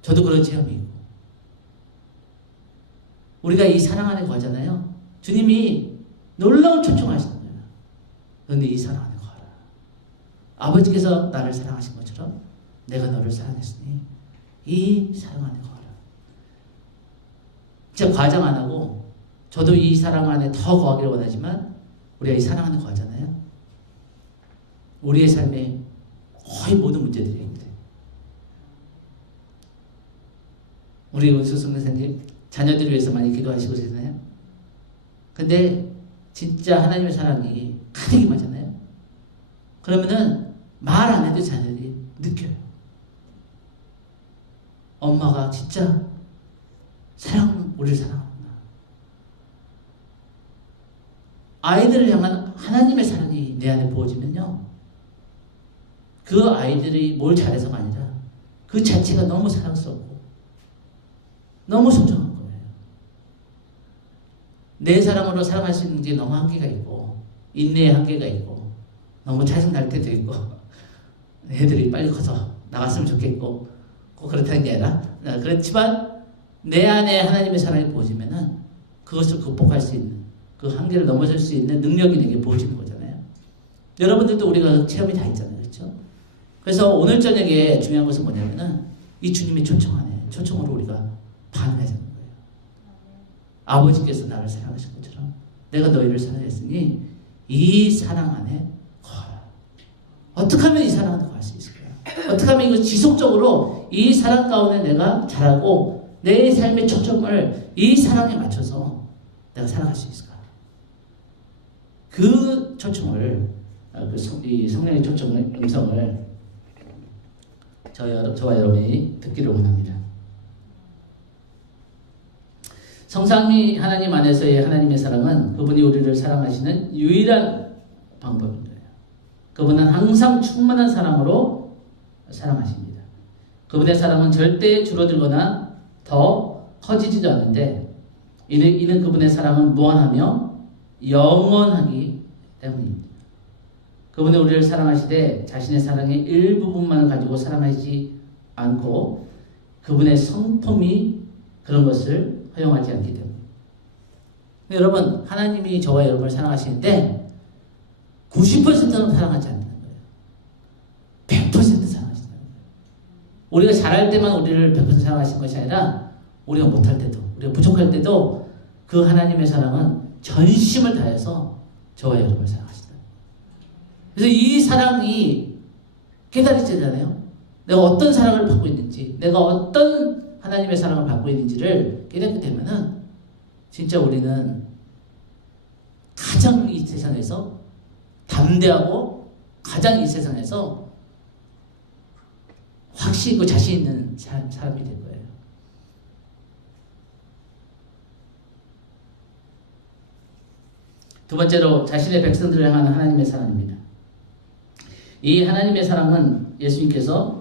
저도 그런 체험이 있고. 우리가 이 사랑 안에 거하잖아요. 주님이 놀라운 초청하시는 거예요. 그런데 이 사랑 안에 거하라. 아버지께서 나를 사랑하신 것처럼 내가 너를 사랑했으니 이 사랑 안에 거하라. 진짜 과장 안 하고, 저도 이 사랑 안에 더 거하기를 원하지만 우리가 이 사랑 안에 거하잖아요. 우리의 삶에 거의 모든 문제들이 해결돼요. 우리 은수승 선생님 자녀들을 위해서 많이 기도하시고 계시잖아요. 근데 진짜 하나님의 사랑이 가득 임하잖아요. 그러면은 말 안 해도 자녀들이 느껴요. 엄마가 진짜 우리를 사랑하구나. 아이들을 향한 하나님의 사랑이 내 안에 부어지면요, 그 아이들이 뭘 잘해서가 아니라 그 자체가 너무 사랑스럽고 너무 소중한 거예요. 내 사랑으로 사랑할 수 있는 게 너무 한계가 있고, 인내의 한계가 있고, 너무 짜증날 때도 있고, 애들이 빨리 커서 나갔으면 좋겠고, 꼭 그렇다는 게 아니라, 그렇지만 내 안에 하나님의 사랑이 부어지면은 그것을 극복할 수 있는, 그 한계를 넘어설 수 있는 능력이 내게 부어지는 거잖아요. 여러분들도 우리가 체험이 다 있잖아요. 그렇죠? 그래서 오늘 저녁에 중요한 것은 뭐냐면은 이 주님의 초청 안에, 초청으로 우리가 반응해야 되는 거예요. 아버지께서 나를 사랑하신 것처럼 내가 너희를 사랑했으니 이 사랑 안에 거하라. 어떻게 하면 이 사랑 안에 거할 수 있을까요? 어떻게 하면 이거 지속적으로 이 사랑 가운데 내가 자라고 내 삶의 초점을 이 사랑에 맞춰서 내가 살아갈 수 있을까? 그 초청을, 이 성령의 초청을, 음성을 저와 여러분이 듣기를 원합니다. 성삼위 하나님 안에서의 하나님의 사랑은 그분이 우리를 사랑하시는 유일한 방법인 거예요. 그분은 항상 충만한 사랑으로 사랑하십니다. 그분의 사랑은 절대 줄어들거나 더 커지지도 않는데 이는 그분의 사랑은 무한하며 영원하기 때문입니다. 그분은 우리를 사랑하시되 자신의 사랑의 일부분만을 가지고 사랑하지 않고 그분의 성품이 그런 것을 허용하지 않기 때문입니다. 여러분, 하나님이 저와 여러분을 사랑하시는데 90%는 사랑하지 않는 거예요. 100% 사랑하시는 거예요. 우리가 잘할 때만 우리를 100% 사랑하시는 것이 아니라 우리가 못할 때도, 우리가 부족할 때도 그 하나님의 사랑은 전심을 다해서 저와 여러분을 사랑하시다. 그래서 이 사랑이 깨달아지잖아요. 내가 어떤 사랑을 받고 있는지, 내가 어떤 하나님의 사랑을 받고 있는지를 깨닫게 되면은 진짜 우리는 가장 이 세상에서 담대하고 가장 이 세상에서 확실히 그 자신 있는 사람이 될 거예요. 두 번째로 자신의 백성들을 향한 하나님의 사랑입니다. 이 하나님의 사랑은 예수님께서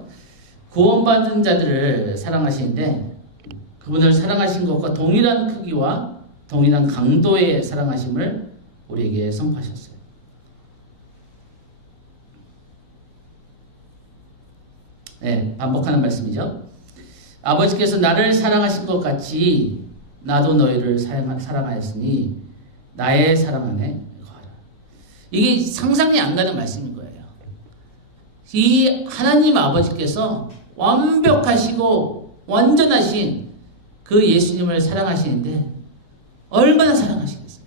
구원받은 자들을 사랑하시는데 그분을 사랑하신 것과 동일한 크기와 동일한 강도의 사랑하심을 우리에게 선포하셨어요. 네, 반복하는 말씀이죠. 아버지께서 나를 사랑하신 것 같이 나도 너희를 사랑하였으니 나의 사랑 안에 거하라. 이게 상상이 안 가는 말씀인 거예요. 이 하나님 아버지께서 완벽하시고 완전하신 그 예수님을 사랑하시는데 얼마나 사랑하시겠어요.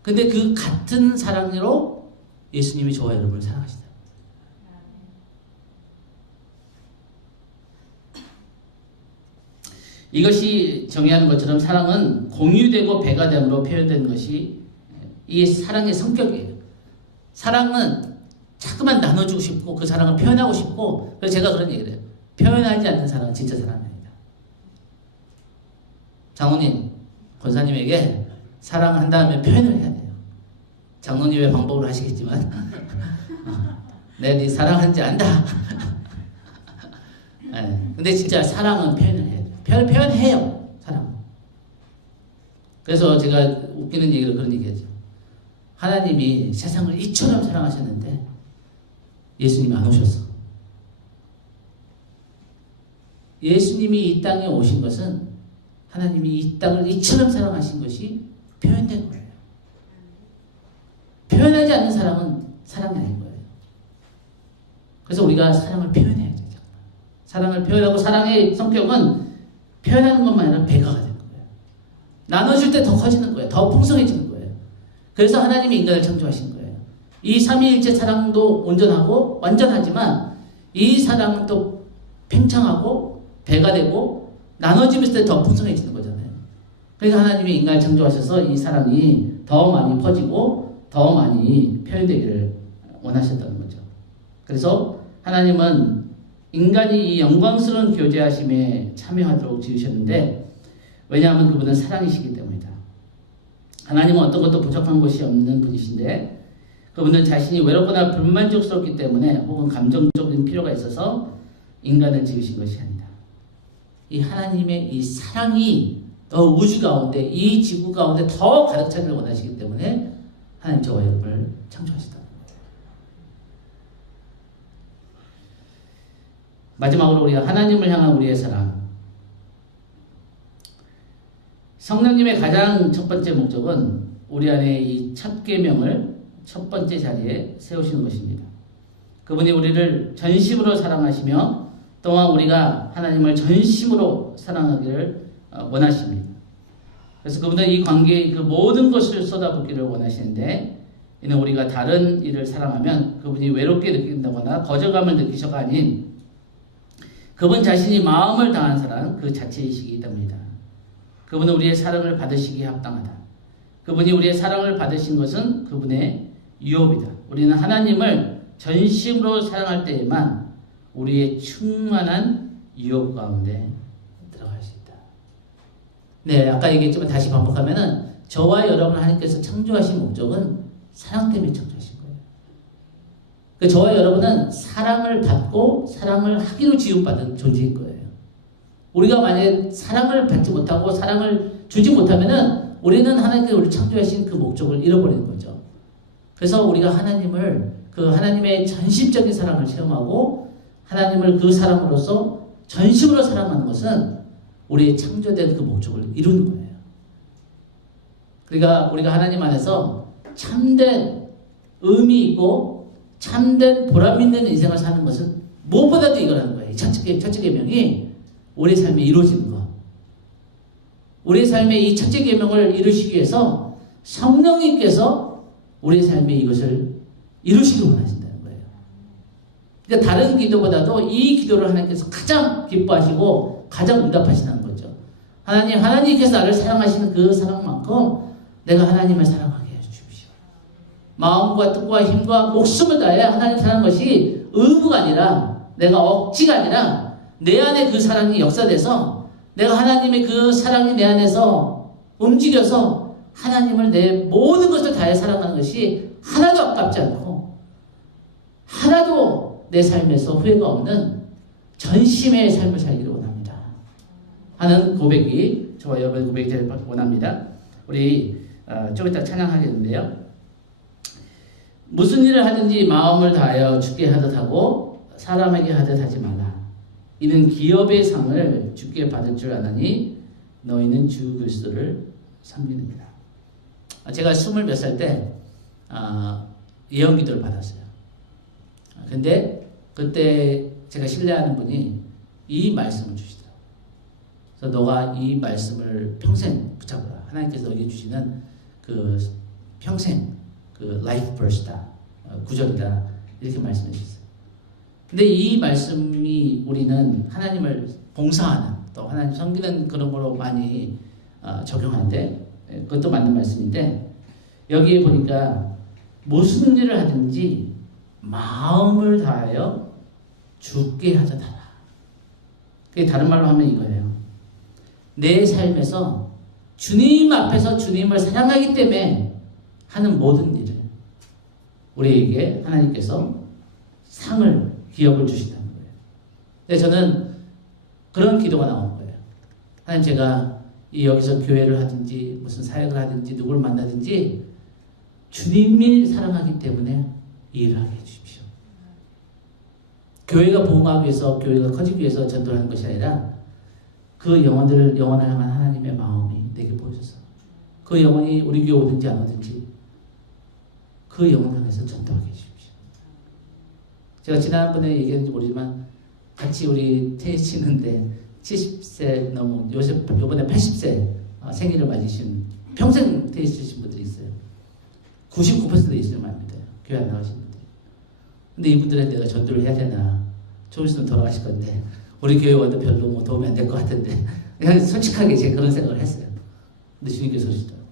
근데 그 같은 사랑으로 예수님이 저와 여러분을 사랑하시다. 이것이 정의하는 것처럼 사랑은 공유되고 배가 됨으로 표현되는 것이 이 사랑의 성격이에요. 사랑은 자꾸만 나눠주고 싶고 그 사랑을 표현하고 싶고, 그래서 제가 그런 얘기를 해요. 표현하지 않는 사랑은 진짜 사랑이 아니다. 장로님, 권사님에게 사랑한다면 표현을 해야 돼요. 장로님의 방법으로 하시겠지만 내가 네 사랑하는지 안다. 네. 근데 진짜 사랑은 표현을 해야 돼요. 표현해요. 사랑. 그래서 제가 웃기는 얘기를 그런 얘기하죠. 하나님이 세상을 이처럼 사랑하셨는데 예수님이 안 오셨어. 예수님이 이 땅에 오신 것은 하나님이 이 땅을 이처럼 사랑하신 것이 표현된 거예요. 표현하지 않는 사랑은 사랑이 아닌 거예요. 그래서 우리가 사랑을 표현해야 돼요. 사랑을 표현하고, 사랑의 성격은 표현하는 것만 아니라 배가가 되는 거예요. 나눠줄 때 더 커지는 거예요. 더 풍성해지는 거예요. 그래서 하나님이 인간을 창조하신 거예요. 이 삼위일체 사랑도 온전하고 완전하지만 이 사랑은 또 팽창하고 배가 되고 나눠지면서 더 풍성해지는 거잖아요. 그래서 하나님이 인간을 창조하셔서 이 사랑이 더 많이 퍼지고 더 많이 표현되기를 원하셨다는 거죠. 그래서 하나님은 인간이 이 영광스러운 교제하심에 참여하도록 지으셨는데, 왜냐하면 그분은 사랑이시기 때문이다. 하나님은 어떤 것도 부족한 것이 없는 분이신데 그분은 자신이 외롭거나 불만족스럽기 때문에 혹은 감정적인 필요가 있어서 인간을 지으신 것이 아니다. 이 하나님의 이 사랑이 더 우주 가운데, 이 지구 가운데 더 가득 차기를 원하시기 때문에 하나님 저와 여러분을 창조하시다. 마지막으로 우리가 하나님을 향한 우리의 사랑. 성령님의 가장 첫 번째 목적은 우리 안에 이 첫 계명을 첫 번째 자리에 세우시는 것입니다. 그분이 우리를 전심으로 사랑하시며 또한 우리가 하나님을 전심으로 사랑하기를 원하십니다. 그래서 그분은 이 관계에 그 모든 것을 쏟아붓기를 원하시는데, 이는 우리가 다른 일을 사랑하면 그분이 외롭게 느낀다거나 거절감을 느끼셔가 아닌 그분 자신이 마음을 다한 사랑 그 자체이시기 때문이다. 그분은 우리의 사랑을 받으시기에 합당하다. 그분이 우리의 사랑을 받으신 것은 그분의 유업이다. 우리는 하나님을 전심으로 사랑할 때에만 우리의 충만한 유업 가운데 들어갈 수 있다. 네, 아까 얘기했지만 다시 반복하면은 저와 여러분 하나님께서 창조하신 목적은 사랑 때문에 창조하신 거예요. 그 저와 여러분은 사랑을 받고 사랑을 하기로 지음받은 존재인 거예요. 우리가 만약에 사랑을 받지 못하고 사랑을 주지 못하면은 우리는 하나님께서 우리 창조하신 그 목적을 잃어버리는 거죠. 그래서 우리가 하나님을 그 하나님의 전심적인 사랑을 체험하고 하나님을 그 사랑으로서 전심으로 사랑하는 것은 우리의 창조된 그 목적을 이루는 거예요. 그러니까 우리가 하나님 안에서 참된 의미 있고 참된 보람 있는 인생을 사는 것은 무엇보다도 이거라는 거예요. 첫째 계명이 우리의 삶에 이루어지는 것. 우리의 삶의 이 첫째 계명을 이루시기 위해서 성령님께서 우리의 삶에 이것을 이루시기 원하신다는 거예요. 그러니까 다른 기도보다도 이 기도를 하나님께서 가장 기뻐하시고 가장 응답하시는 거죠. 하나님께서 나를 사랑하시는 그 사랑만큼 내가 하나님을 사랑하게 해주십시오. 마음과 뜻과 힘과 목숨을 다해 하나님 사랑하는 것이 의무가 아니라 내가 억지가 아니라 내 안에 그 사랑이 역사돼서 내가 하나님의 그 사랑이 내 안에서 움직여서 하나님을 내 모든 것을 다해 사랑하는 것이 하나도 아깝지 않고 하나도 내 삶에서 후회가 없는 전심의 삶을 살기를 원합니다 하는 고백이 저와 여러분의 고백이 되길 원합니다. 우리 좀 이따 찬양하겠는데요. 무슨 일을 하든지 마음을 다하여 주께 하듯 하고 사람에게 하듯 하지 말라. 이는 기업의 상을 주께 받을 줄 아나니 너희는 주 그리스도를 섬기느니라. 제가 20몇 살 때 예언 기도를 받았어요. 근데 그때 제가 신뢰하는 분이 이 말씀을 주시더라고요. 그래서 너가 이 말씀을 평생 붙잡아라. 하나님께서 너에게 주시는 그 평생 그 라이프 버스다, 구절이다 이렇게 말씀해 주셨어요. 근데 이 말씀이 우리는 하나님을 봉사하는 또 하나님 섬기는 그런 거로 많이 적용하는데 그것도 맞는 말씀인데 여기에 보니까 무슨 일을 하든지 마음을 다하여 주께 하듯 하라. 그게 다른 말로 하면 이거예요. 내 삶에서 주님 앞에서 주님을 사랑하기 때문에 하는 모든 일을 우리에게 하나님께서 상을 기업을 주신다는 거예요. 근데 저는 그런 기도가 나온 거예요. 하나님 제가 여기서 교회를 하든지 무슨 사역을 하든지 누구를 만나든지 주님이 사랑하기 때문에 이 일을 하게 해주십시오. 교회가 부흥하기 위해서 교회가 커지기 위해서 전도를 하는 것이 아니라 그 영혼을 향한 하나님의 마음이 내게 보여져서 그 영혼이 우리 교회 오든지 안 오든지 그 영혼을 향해서 전도하게 해주십시오. 제가 지난번에 얘기했는지 모르지만 같이 우리 테니스 치는데 70세 넘은 요번에 80세 생일을 맞으신 평생 테니스 치신 분들이 있어요. 99% 있을 말입니다. 교회 안 나가신 분들. 근데 이분들은 내가 전도를 해야 되나 좀 있으면 돌아가실 건데 우리 교회 와도 별로 뭐 도움이 안 될 것 같은데 그냥 솔직하게 제가 그런 생각을 했어요. 근데 주님께서 그러시더라고요.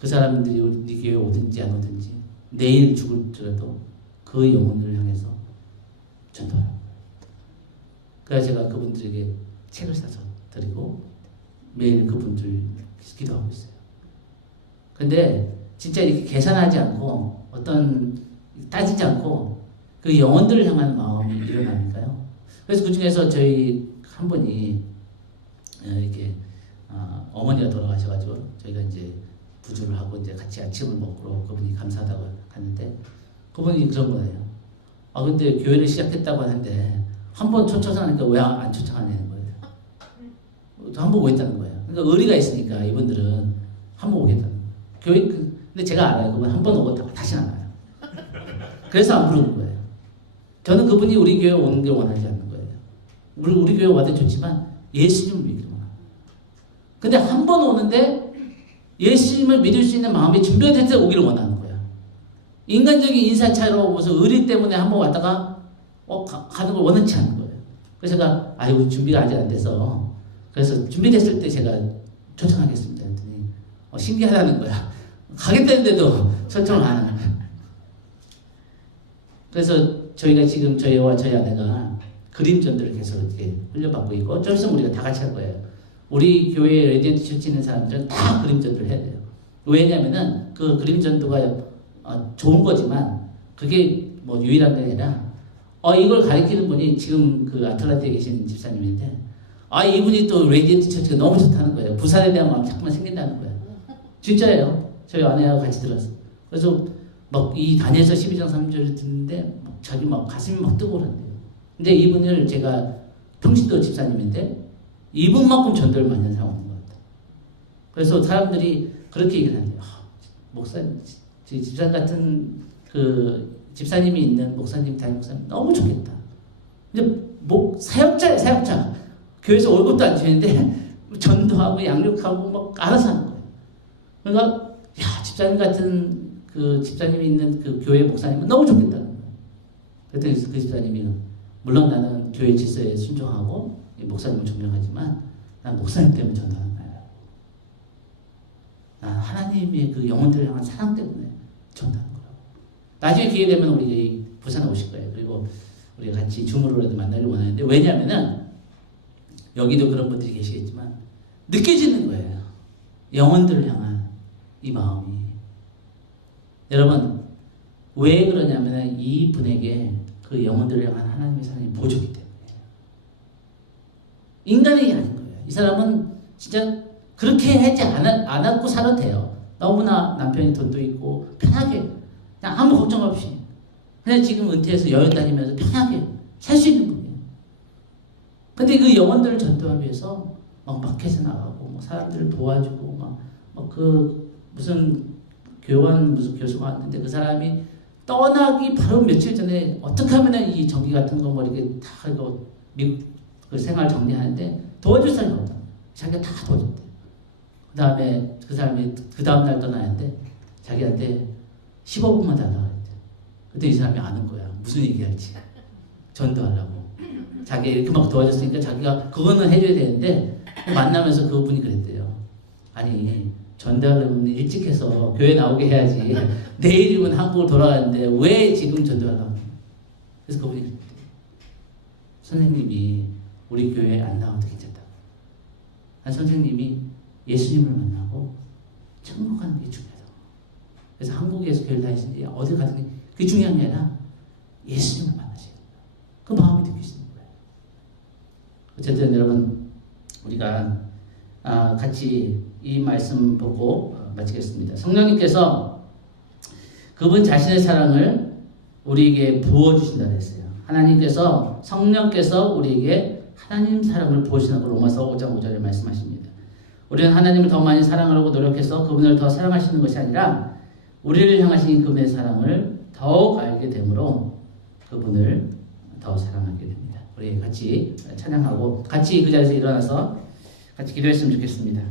그 사람들이 우리 교회 오든지 안 오든지 내일 죽을지라도 그 영혼을 향해서 전도하라고. 그래서 제가 그분들에게 책을 사서 드리고 매일 그분들 기도하고 있어요. 근데 진짜 이렇게 계산하지 않고 어떤 따지지 않고 그 영혼들을 향한 마음이 일어나니까요. 그래서 그 중에서 저희 한 분이 이렇게 어머니가 돌아가셔가지고 저희가 이제 부주를 하고 이제 같이 아침을 먹고 그분이 감사하다고 갔는데 그분이 그런 거예요. 근데 교회를 시작했다고 하는데 한 번 초청하니까 왜 안 초청하냐는 거예요. 한 번 오겠다는 거예요. 그러니까 의리가 있으니까 이분들은 한 번 오겠다는 거예요. 교회 근데 제가 알아요. 그분 한 번 오고 다시 안 와요. 그래서 안 부르는 거예요. 저는 그분이 우리 교회 오는 게 원하지 않는 거예요. 우리 교회 와도 좋지만 예수님을 믿기를 원합니다. 근데 한 번 오는데 예수님을 믿을 수 있는 마음이 준비될 때 오기를 원하는 거야. 인간적인 인사차로 무슨 의리 때문에 한 번 왔다가 가는 걸 원하지 않는 거예요. 그래서 제가 아이고 준비가 아직 안 돼서 그래서 준비됐을 때 제가 초청하겠습니다 했더니 신기하다는 거야. 가겠다는데도 초청을 안 하는 거야. 그래서 저희가 지금 저희와 저희 아내가 그림 전도를 계속 이렇게 훈련받고 있고 좀 있으면 우리가 다 같이 할 거예요. 우리 교회 레디언트 처치 있는 사람들은 다 그림 전도를 해야 돼요. 왜냐면은 그 그림 전도가 좋은 거지만 그게 뭐 유일한 게 아니라 이걸 가르치는 분이 지금 그 아틀란티에 계신 집사님인데 이분이 또 레디언트 처치가 너무 좋다는 거예요. 부산에 대한 마음이 자꾸만 생긴다는 거예요. 진짜예요. 저희 아내하고 같이 들었어. 그래서 막 이 다니엘서 12장 3절을 듣는데 자기 막 가슴이 막 뜨거워한대요. 근데 이분을 제가 평신도 집사님인데 이분만큼 전도를 많이 하는 사람 없는 것 같아요. 그래서 사람들이 그렇게 얘기를 한대요. 목사님, 집사님 같은 그 집사님이 있는 목사님, 담임 목사님 너무 좋겠다. 근데 사역자예요, 사역자. 교회에서 월급도 안 주는데 전도하고 양육하고 막 알아서 하는 거예요. 그러니까 집사님 같은 그 집사님이 있는 그 교회 목사님은 너무 좋겠다는 거예요. 그랬더니 그 집사님이 물론 나는 교회 질서에 순종하고 목사님을 존경하지만 난 목사님 때문에 전도하는 거예요. 난 하나님의 그 영혼들을 향한 사랑 때문에 전도하는 거예요. 나중에 기회 되면 우리 부산에 오실 거예요. 그리고 우리가 같이 줌으로라도 만나길 원하는데 왜냐하면은 여기도 그런 분들이 계시겠지만 느껴지는 거예요. 영혼들을 향한 이 마음이. 여러분 왜 그러냐면 이 분에게 그 영혼들을 향한 하나님의 사랑이 부족하기 때문에 인간이 아닌 거예요. 이 사람은 진짜 그렇게 하지 않았고 살아도 돼요. 너무나 남편이 돈도 있고 편하게 그냥 아무 걱정 없이 그냥 지금 은퇴해서 여행 다니면서 편하게 살 수 있는 분이에요. 근데 그 영혼들을 전도하기 위해서 막 마켓에 나가고 막 사람들을 도와주고 막 그 무슨 무슨 교수가 왔는데 그 사람이 떠나기 바로 며칠 전에 어떻게 하면 이 전기 같은 거 뭐 이렇게 다 이거 미국 그 생활 정리하는데 도와줄 사람이 없다. 자기가 다 도와줬대. 그 다음에 그 사람이 그 다음날 떠나는데 자기한테 15분만 달라고 했대. 그때 이 사람이 아는 거야. 무슨 얘기할지. 전도하려고. 자기 이렇게 막 도와줬으니까 자기가 그거는 해줘야 되는데 만나면서 그분이 그랬대요. 아니 전도하려면 일찍 해서 교회 나오게 해야지. 내일이면 한국을 돌아가는데 왜 지금 전도하려고. 그래서 그분이 그랬대요. 선생님이 우리 교회에 안 나와도 괜찮다고. 한 선생님이 예수님을 만나고 천국 가는 게 중요하다고. 그래서 한국에서 교회를 다니시는데 어디 가든지 그게 중요한 게 아니라 예수님을 만나셔야 된다. 그 마음이 느껴지는 거예요. 어쨌든 여러분 우리가 같이 이 말씀 보고 마치겠습니다. 성령님께서 그분 자신의 사랑을 우리에게 부어주신다 그랬어요. 하나님께서 성령께서 우리에게 하나님 사랑을 부어주신다고 로마서 5장 5절에 말씀하십니다. 우리는 하나님을 더 많이 사랑하려고 노력해서 그분을 더 사랑하시는 것이 아니라 우리를 향하신 그분의 사랑을 더욱 알게 되므로 그분을 더 사랑하게 됩니다. 우리 같이 찬양하고 같이 그 자리에서 일어나서 같이 기도했으면 좋겠습니다.